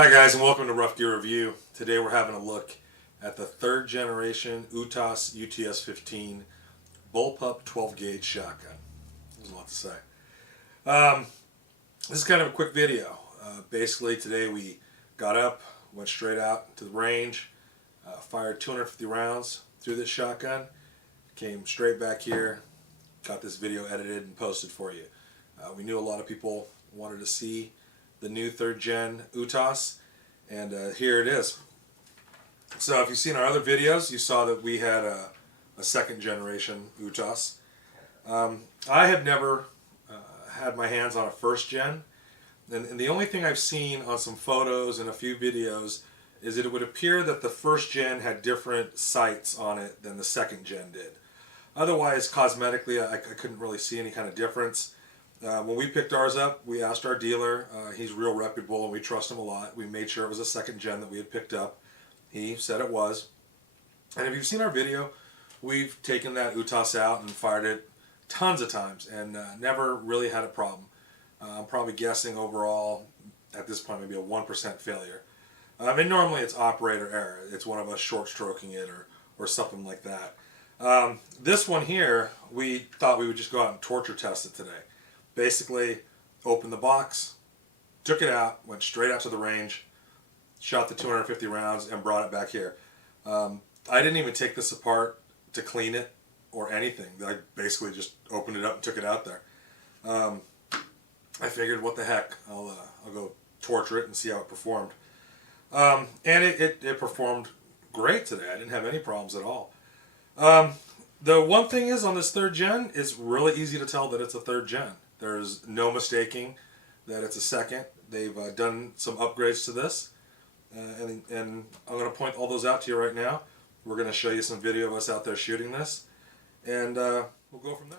Hi guys, and welcome to Rough Gear Review. Today we're having a look at the third generation UTAS UTS-15 bullpup 12 gauge shotgun. There's a lot to say. This is kind of a quick video. Basically today we got up, went straight out to the range, fired 250 rounds through this shotgun, came straight back here, got this video edited and posted for you. We knew a lot of people wanted to see the new third gen UTAS, and here it is. So if you've seen our other videos, you saw that we had a second generation UTAS. I have never had my hands on a first gen, and the only thing I've seen on some photos and a few videos is that it would appear that the first gen had different sights on it than the second gen did. Otherwise, cosmetically, I couldn't really see any kind of difference. When we picked ours up, we asked our dealer. He's real reputable and we trust him a lot. We made sure it was a second gen that we had picked up. He said it was. And if you've seen our video, we've taken that UTAS out and fired it tons of times and never really had a problem. I'm probably guessing overall at this point maybe a 1% failure. And normally it's operator error. It's one of us short stroking it or something like that. This one here, we thought we would just go out and torture test it today. Basically, opened the box, took it out, went straight out to the range, shot the 250 rounds, and brought it back here. I didn't even take this apart to clean it or anything. I basically just opened it up and took it out there. I figured, what the heck, I'll go torture it and see how it performed. And it performed great today. I didn't have any problems at all. The one thing is, on this third gen, it's really easy to tell that it's a third gen. There's no mistaking that it's a second. They've done some upgrades to this, and I'm going to point all those out to you right now. We're going to show you some video of us out there shooting this, and we'll go from there.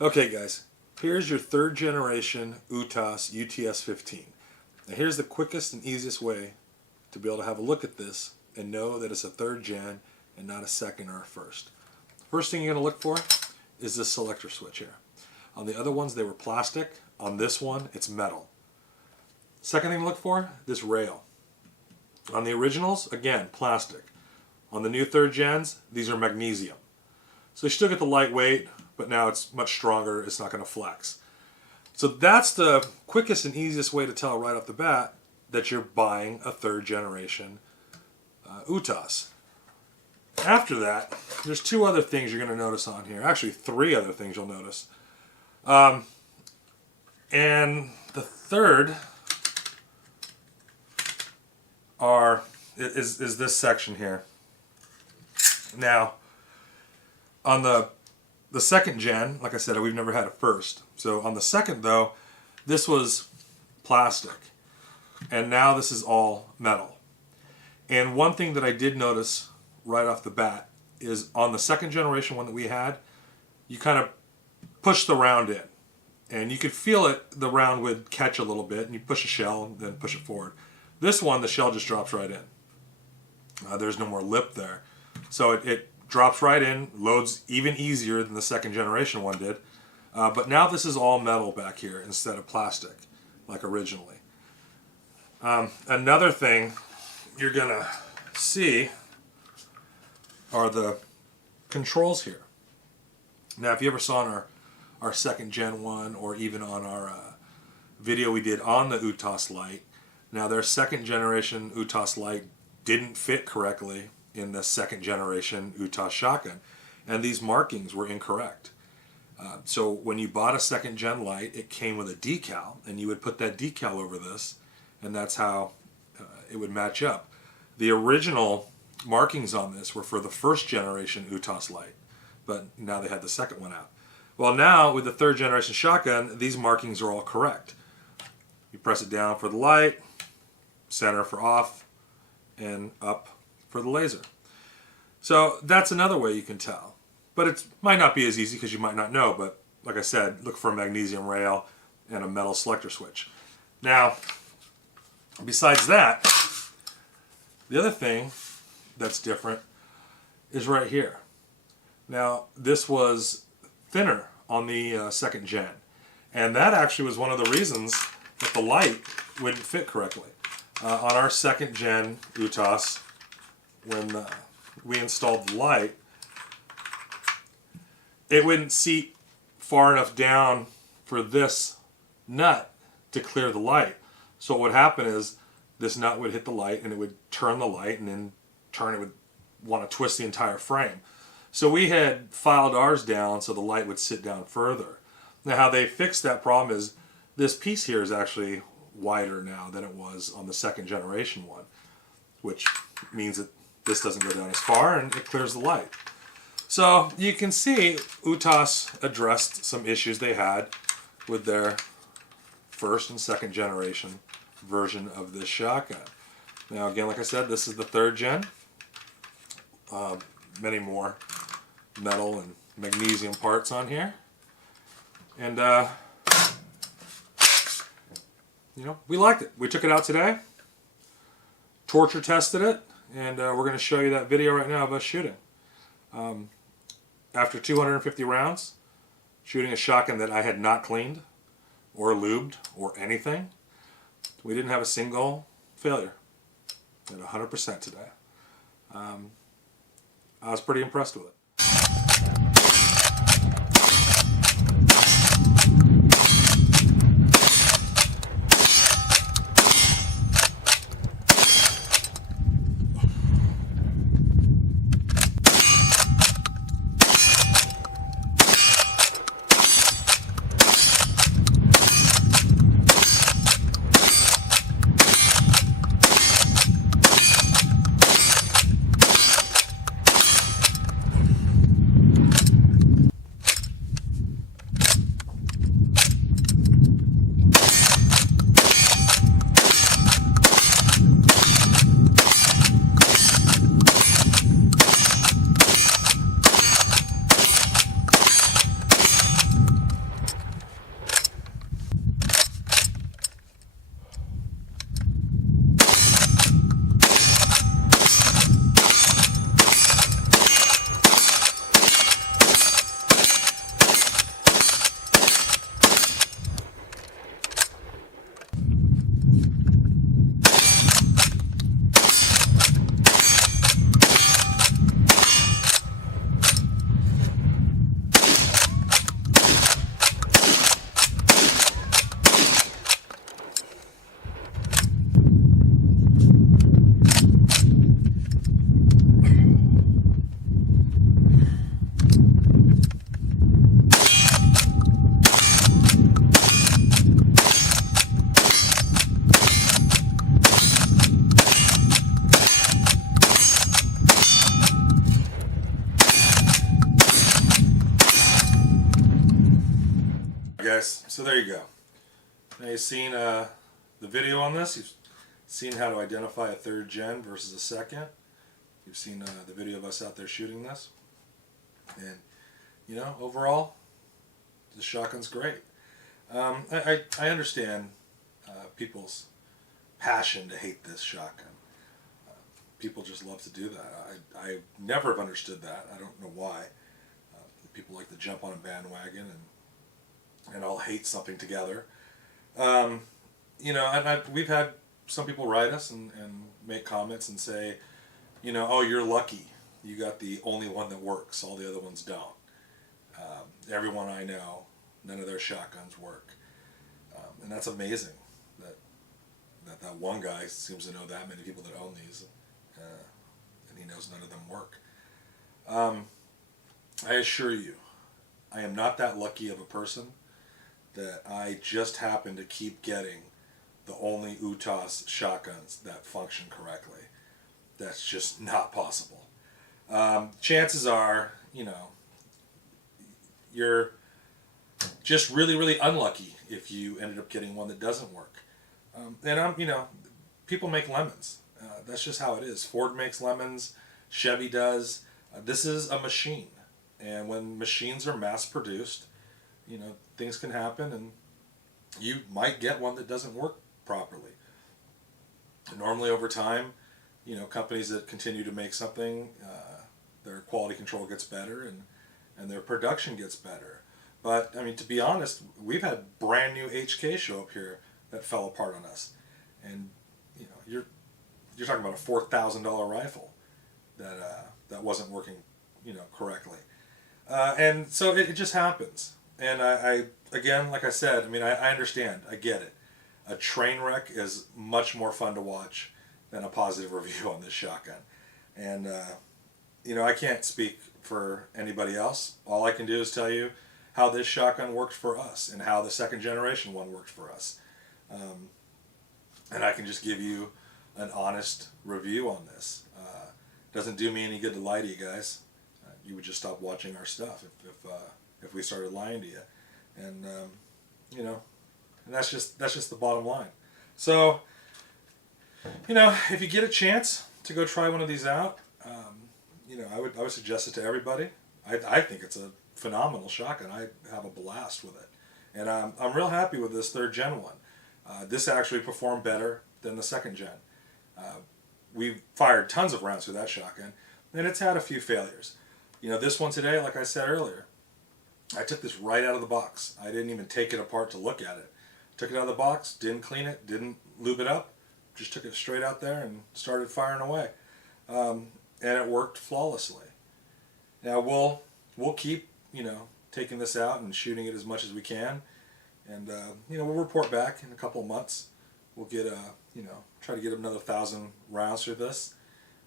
Okay guys, here's your third generation UTAS UTS-15. Now here's the quickest and easiest way to be able to have a look at this and know that it's a third gen and not a second or a first. First thing you're going to look for is this selector switch here. On the other ones they were plastic. On this one it's metal. Second thing to look for, this rail. On the originals, again, plastic. On the new third gens, these are magnesium. So you still get the lightweight, but now it's much stronger, it's not going to flex. So that's the quickest and easiest way to tell right off the bat that you're buying a third generation UTAS. After that, there's two other things you're going to notice on here. Actually, three other things you'll notice. And the third is this section here. Now, on the second gen, like I said, we've never had a first. So on the second, though, this was plastic. And now this is all metal. And one thing that I did notice right off the bat is on the second generation one that we had, you kind of push the round in. And you could feel it, the round would catch a little bit, and you push a shell and then push it forward. This one, the shell just drops right in. There's no more lip there. So it drops right in, loads even easier than the second generation one did. But now this is all metal back here instead of plastic, like originally. Another thing you're going to see are the controls here. Now, if you ever saw on our second gen one, or even on our video we did on the UTAS Lite, now their second generation UTAS Lite didn't fit correctly in the second generation UTAS shotgun, and these markings were incorrect. So when you bought a second gen Lite, it came with a decal, and you would put that decal over this, and that's how it would match up. The original markings on this were for the first generation UTAS Lite, but now they had the second one out. Well, now with the third generation shotgun, these markings are all correct. You press it down for the light, center for off, and up for the laser. So that's another way you can tell. But it might not be as easy because you might not know, but like I said, look for a magnesium rail and a metal selector switch. Now, besides that, the other thing that's different is right here. Now, this was thinner on the second gen, and that actually was one of the reasons that the light wouldn't fit correctly. on our second gen UTAS, when we installed the light, it wouldn't seat far enough down for this nut to clear the light. So what would happen is this nut would hit the light and it would turn the light, and in turn it would want to twist the entire frame. So we had filed ours down so the light would sit down further. Now how they fixed that problem is this piece here is actually wider now than it was on the second generation one, which means that this doesn't go down as far and it clears the light. So you can see UTAS addressed some issues they had with their first and second generation version of this shotgun. Now again, like I said, this is the third gen. Many more metal and magnesium parts on here. And you know, we liked it. We took it out today, torture tested it, and we're going to show you that video right now of us shooting. After 250 rounds, shooting a shotgun that I had not cleaned or lubed or anything, we didn't have a single failure. At 100% today. I was pretty impressed with it. Guys, so there you go. Now you've seen the video on this. You've seen how to identify a third gen versus a second. You've seen the video of us out there shooting this. And, you know, overall, the shotgun's great. I understand people's passion to hate this shotgun. People just love to do that. I never have understood that. I don't know why. People like to jump on a bandwagon and all hate something together. You know, and we've had some people write us and make comments and say, you know, oh, you're lucky. You got the only one that works. All the other ones don't. Everyone I know, none of their shotguns work. And that's amazing that one guy seems to know that many people that own these, and he knows none of them work. I assure you, I am not that lucky of a person that I just happen to keep getting the only UTAS shotguns that function correctly. That's just not possible. Chances are, you know, you're just really, really unlucky if you ended up getting one that doesn't work. And you know, people make lemons. That's just how it is. Ford makes lemons. Chevy does. This is a machine. And when machines are mass produced, you know, things can happen and you might get one that doesn't work properly. Normally over time, you know, companies that continue to make something, their quality control gets better and their production gets better. But, I mean, to be honest, we've had brand new HK show up here that fell apart on us. And, you know, you're talking about a $4,000 rifle that wasn't working, correctly. And so it just happens. And I again, like I said, I mean, I understand. I get it. A train wreck is much more fun to watch than a positive review on this shotgun. And, I can't speak for anybody else. All I can do is tell you how this shotgun worked for us and how the second generation one worked for us. And I can just give you an honest review on this. Doesn't do me any good to lie to you guys. You would just stop watching our stuff if we started lying to you. And, and that's just the bottom line. So, if you get a chance to go try one of these out, I would suggest it to everybody. I think it's a phenomenal shotgun. I have a blast with it, and I'm real happy with this third gen one. This actually performed better than the second gen. We've fired tons of rounds through that shotgun, and it's had a few failures. This one today, like I said earlier, I took this right out of the box. I didn't even take it apart to look at it. Took it out of the box, didn't clean it, didn't lube it up, just took it straight out there and started firing away. And it worked flawlessly. Now we'll keep, taking this out and shooting it as much as we can. And, we'll report back in a couple of months. We'll get, try to get another 1,000 rounds through this.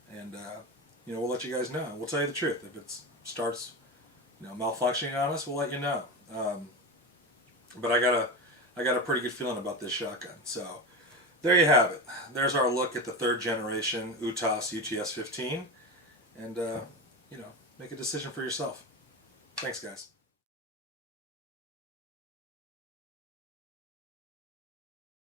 And, we'll let you guys know. We'll tell you the truth. If it starts, malfunctioning on us, we'll let you know. But I got a pretty good feeling about this shotgun. So there you have it. There's our look at the third generation UTAS UTS-15. And, make a decision for yourself. Thanks, guys.